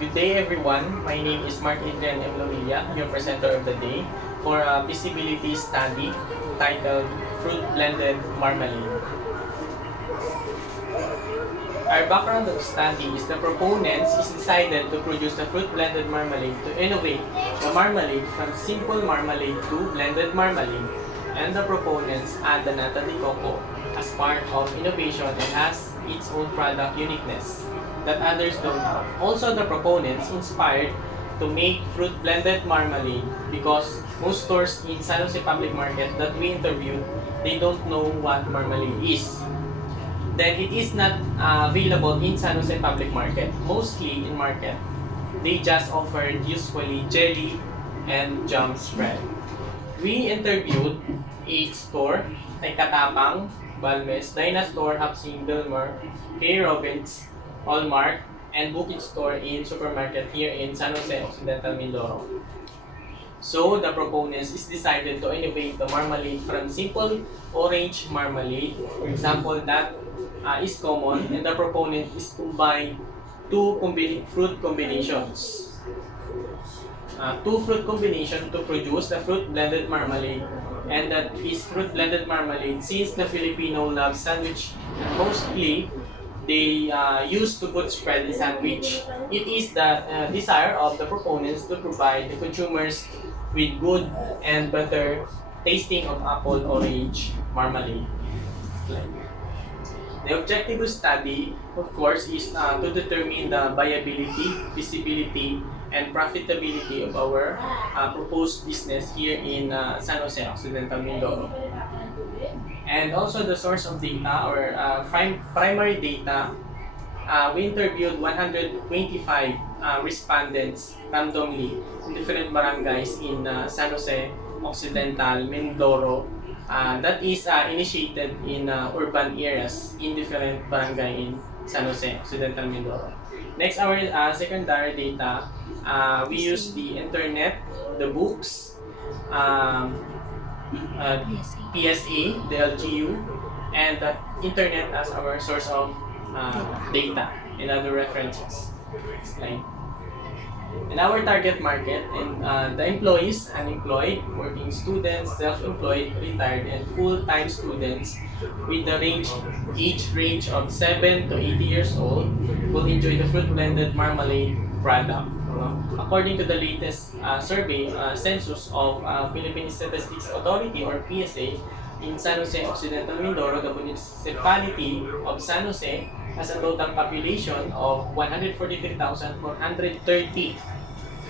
Good day everyone, my name is Mark Adrian M. Loilla, your presenter of the day for a feasibility study titled Fruit Blended Marmalade. Our background of study is the proponents is decided to produce the fruit blended marmalade to innovate the marmalade from simple marmalade to blended marmalade, and the proponents add the nata de coco as part of innovation and has its own product uniqueness that others don't have. Also, the proponents inspired to make fruit blended marmalade because most stores in San Jose Public Market that we interviewed, they don't know what marmalade is. Then it is not available in San Jose Public Market. Mostly in market, they just offered usually jelly and jam spread. We interviewed 8 store like Katapang, Balmes, Dynastore, Hapsing, Bilmer, K. Robbins, Allmark, and Bukid Store in supermarket here in San Jose, Occidental Mindoro. So the proponents is decided to innovate the marmalade from simple orange marmalade, for example, that is common, and the proponent is combine two fruit combinations. Two fruit combination to produce the fruit blended marmalade, and that is fruit blended marmalade since the Filipino love sandwich mostly they use to put spread in sandwich. It is the desire of the proponents to provide the consumers with good and better tasting of apple orange marmalade. The objective of study, of course, is to determine the viability, feasibility, and profitability of our proposed business here in San Jose, Occidental Mindoro. And also the source of data or primary data, we interviewed 125 respondents randomly in different barangays in San Jose, Occidental, Mindoro, that is initiated in urban areas in different barangay in San Jose, Occidental Mindoro. Next, our secondary data, we use the internet, the books, PSA, the LGU, and the internet as our source of data and other references. Slide. In our target market, and the employees, unemployed, working students, self-employed, retired, and full-time students with the age range of 7 to 80 years old will enjoy the fruit blended marmalade product. According to the latest survey census of Philippine Statistics Authority or PSA, in San Jose, Occidental Mindoro, the municipality of San Jose has a total population of 143,430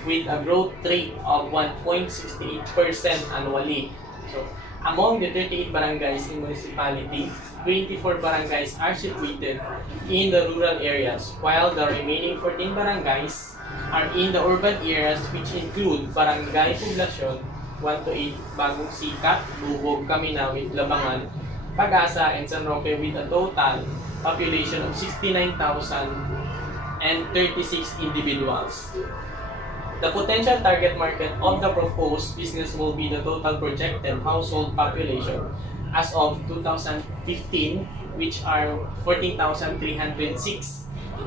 with a growth rate of 1.68% annually. So, among the 38 barangays in municipality, 24 barangays are situated in the rural areas, while the remaining 14 barangays are in the urban areas, which include Barangay Poblacion 1 to 8, Bagong Sikat, Bubog, Kaminawit, Labangan, Pag-asa, and San Roque with a total population of 69,036 individuals. The potential target market of the proposed business will be the total projected household population as of 2015, which are 14,306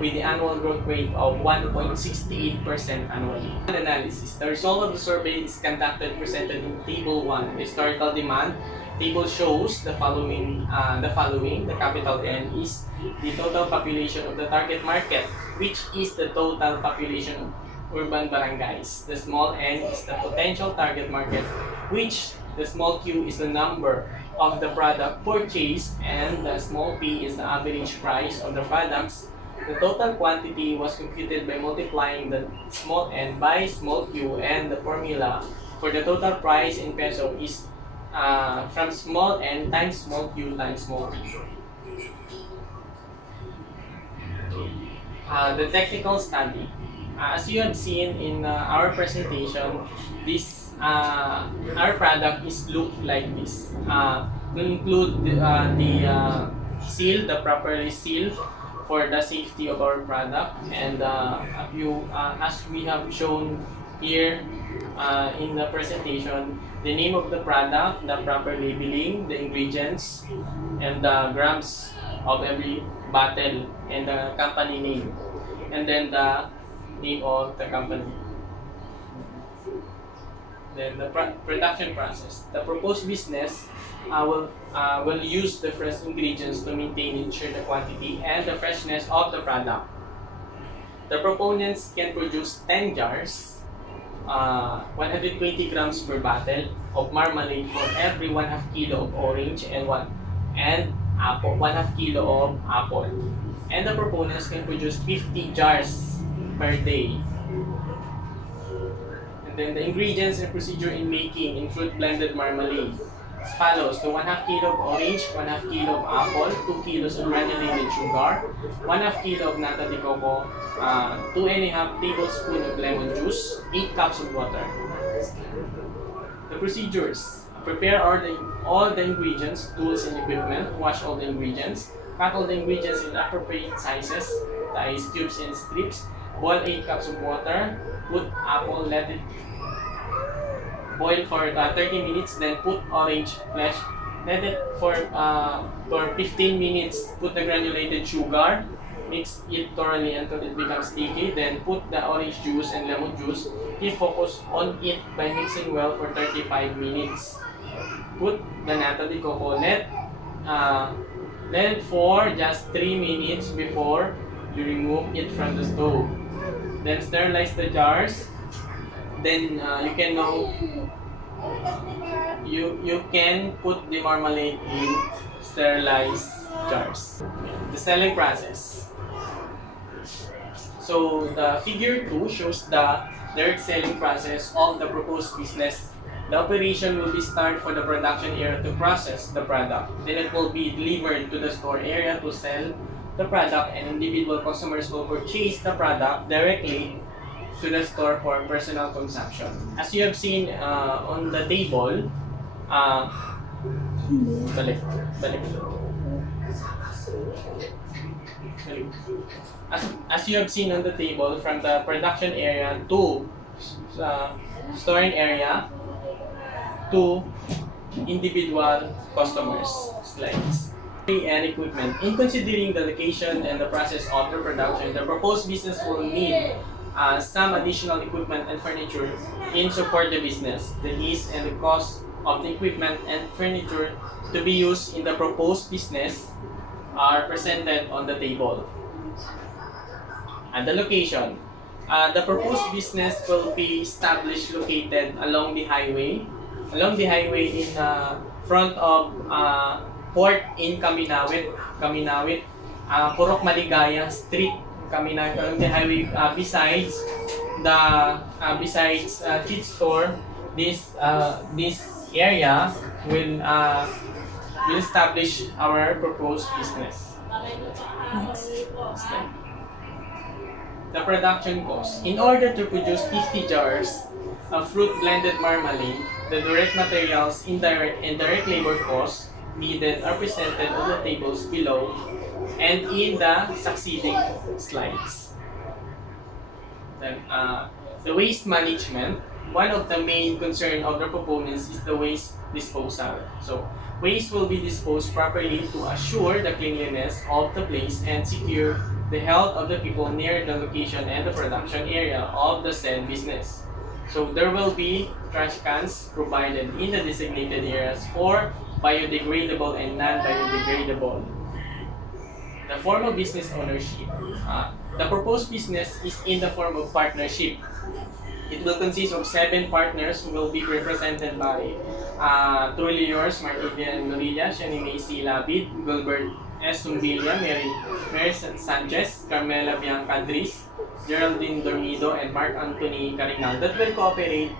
with the annual growth rate of 1.68% annually. Analysis. The result of the survey is conducted presented in Table 1. Historical demand table shows the following. The capital N is the total population of the target market, which is the total population of urban barangays. The small n is the potential target market, which the small q is the number of the product purchased, and the small p is the average price of the products. The total quantity was computed by multiplying the small n by small q, and the formula for the total price in peso is from small n times small q times small p. The technical study. As you have seen in our presentation, this our product is look like this. Will include the seal, the properly sealed for the safety of our product, and as we have shown here in the presentation, the name of the product, the proper labeling, the ingredients, and the grams of every bottle, and the company name, and then the name of the company. Then the production process. The proposed business will use the fresh ingredients to maintain and ensure the quantity and the freshness of the product. The proponents can produce 10 jars, 120 grams per bottle of marmalade for every 1/2 kilo of orange and apple, 1/2 kilo of apple. And the proponents can produce 50 jars per day. And then the ingredients and procedure in making in fruit blended marmalade as follows: the 1/2 kilo of orange, 1/2 kilo of apple, 2 kilos of granulated sugar, 1/2 kilo of nata de coco, 2.5 tablespoons of lemon juice, 8 cups of water. The procedures: prepare all the ingredients, tools, and equipment. Wash all the ingredients. Cut all the ingredients in appropriate sizes, the ice cubes and strips. Boil 8 cups of water. Put apple, let it boil for 30 minutes, then put orange flesh. Let it for 15 minutes. Put the granulated sugar. Mix it thoroughly until it becomes sticky. Then put the orange juice and lemon juice. Keep focus on it by mixing well for 35 minutes. Put the nata de coco. Let it for just 3 minutes before you remove it from the stove. Then sterilize the jars. Then you can put the marmalade in sterilized jars. The selling process. So the figure 2 shows the direct selling process of the proposed business. The operation will be start for the production area to process the product. Then it will be delivered to the store area to sell the product, and individual customers will purchase the product directly to the store for personal consumption. As you have seen on the table, as you have seen on the table, from the production area to storing area to individual customers' slides. And equipment. In considering the location and the process of the production, the proposed business will need some additional equipment and furniture in support the business. The list and the cost of the equipment and furniture to be used in the proposed business are presented on the table. And the location. The proposed business will be established located along the highway in front of Port in Kaminawit, Purok Maligaya Street, Kaminawit, along the highway. Besides cheat store, this area will establish our proposed business. Next. The production cost. In order to produce 50 jars of fruit blended marmalade, the direct materials, indirect and direct labor costs needed are presented on the tables below and in the succeeding slides. Then, the waste management. One of the main concern of the proponents is the waste disposal. So, waste will be disposed properly to assure the cleanliness of the place and secure the health of the people near the location and the production area of the said business. So, there will be trash cans provided in the designated areas for biodegradable and non-biodegradable. The form of business ownership. The proposed business is in the form of partnership. It will consist of 7 partners who will be represented by truly yours, Martivian Norilla, Shanimay C. Labid, Gilbert S. Sumbilia, Mary Sanchez, Carmela Bianca Dris, Geraldine Dormido, and Mark Anthony Carinal that will cooperate,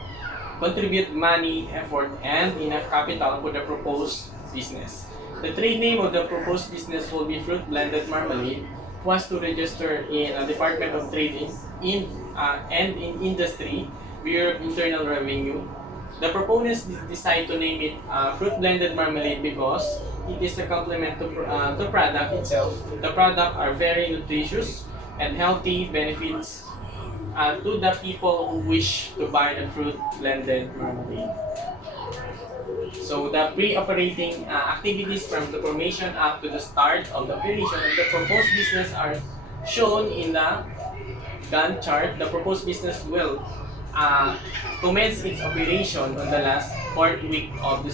contribute money, effort, and enough capital for the proposed business. The trade name of the proposed business will be Fruit Blended Marmalade, was to register in a Department of Trade and in Industry, Bureau of Internal Revenue. The proponents decide to name it Fruit Blended Marmalade because it is a complement to the product itself. The product are very nutritious and healthy benefits to the people who wish to buy the fruit blended marmalade. So the pre-operating activities from the formation up to the start of the operation of the proposed business are shown in the Gantt chart, the proposed business will commence its operation on the last fourth week of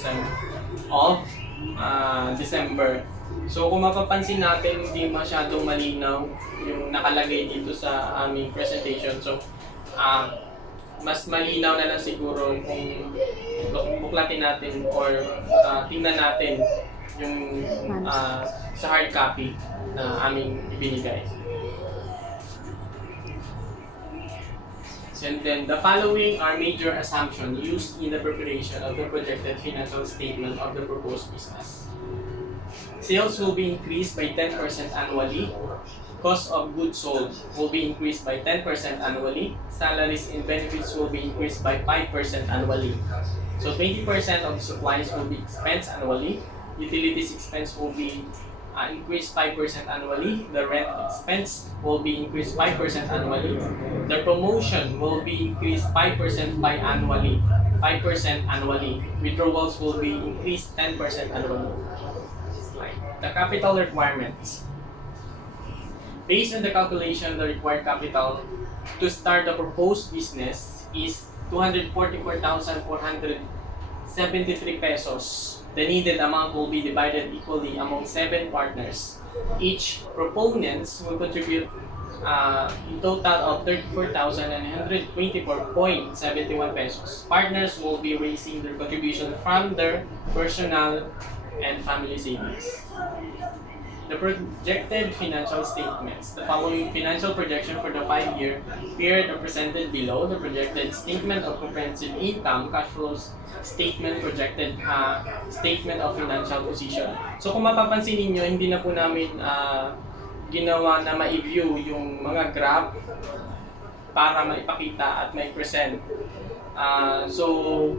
December. So kung mapapansin natin, hindi masyadong malinaw yung nakalagay dito sa aming presentation. So mas malinaw na lang siguro kung buklatin natin or tingnan natin yung sa hard copy na aming ibinigay. And then the following are major assumptions used in the preparation of the projected financial statement of the proposed business. Sales will be increased by 10% annually. Cost of goods sold will be increased by 10% annually. Salaries and benefits will be increased by 5% annually. So 20% of the supplies will be expensed annually. Utilities expense will be increased 5% annually. The rent expense will be increased 5% annually. The promotion will be increased 5% biannually. 5% annually. Withdrawals will be increased 10% annually. The capital requirements. Based on the calculation, the required capital to start the proposed business is 244,473 pesos. The needed amount will be divided equally among 7 partners. Each proponents will contribute in total of 34,924.71 pesos. Partners will be raising their contribution from their personal and family savings. The projected financial statements. The following financial projection for the 5-year period are presented below. The projected statement of comprehensive income, cash flows statement, projected statement of financial position. So kung mapapansin ninyo, hindi na po namin ginawa na ma-view yung mga graph para maipakita at mai-present. So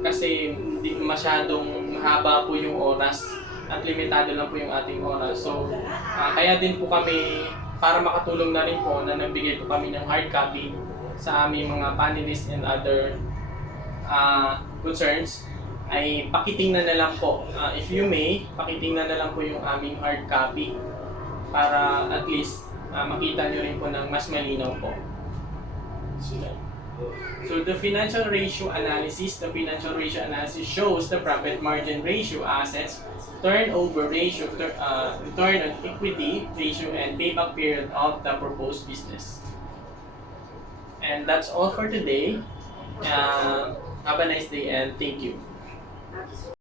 kasi hindi masyadong mahaba po yung oras at limitado lang po yung ating oras. So, kaya din po kami, para makatulong na rin po, na nagbigay po kami ng hard copy sa aming mga panelists and other concerns, ay pakitingnan na lang po. If you may, pakitingnan na lang po yung aming hard copy para at least makita nyo rin po ng mas malinaw po. So the financial ratio analysis shows the profit margin ratio, assets, turnover ratio, return on equity ratio, and payback period of the proposed business. And that's all for today. Have a nice day and thank you.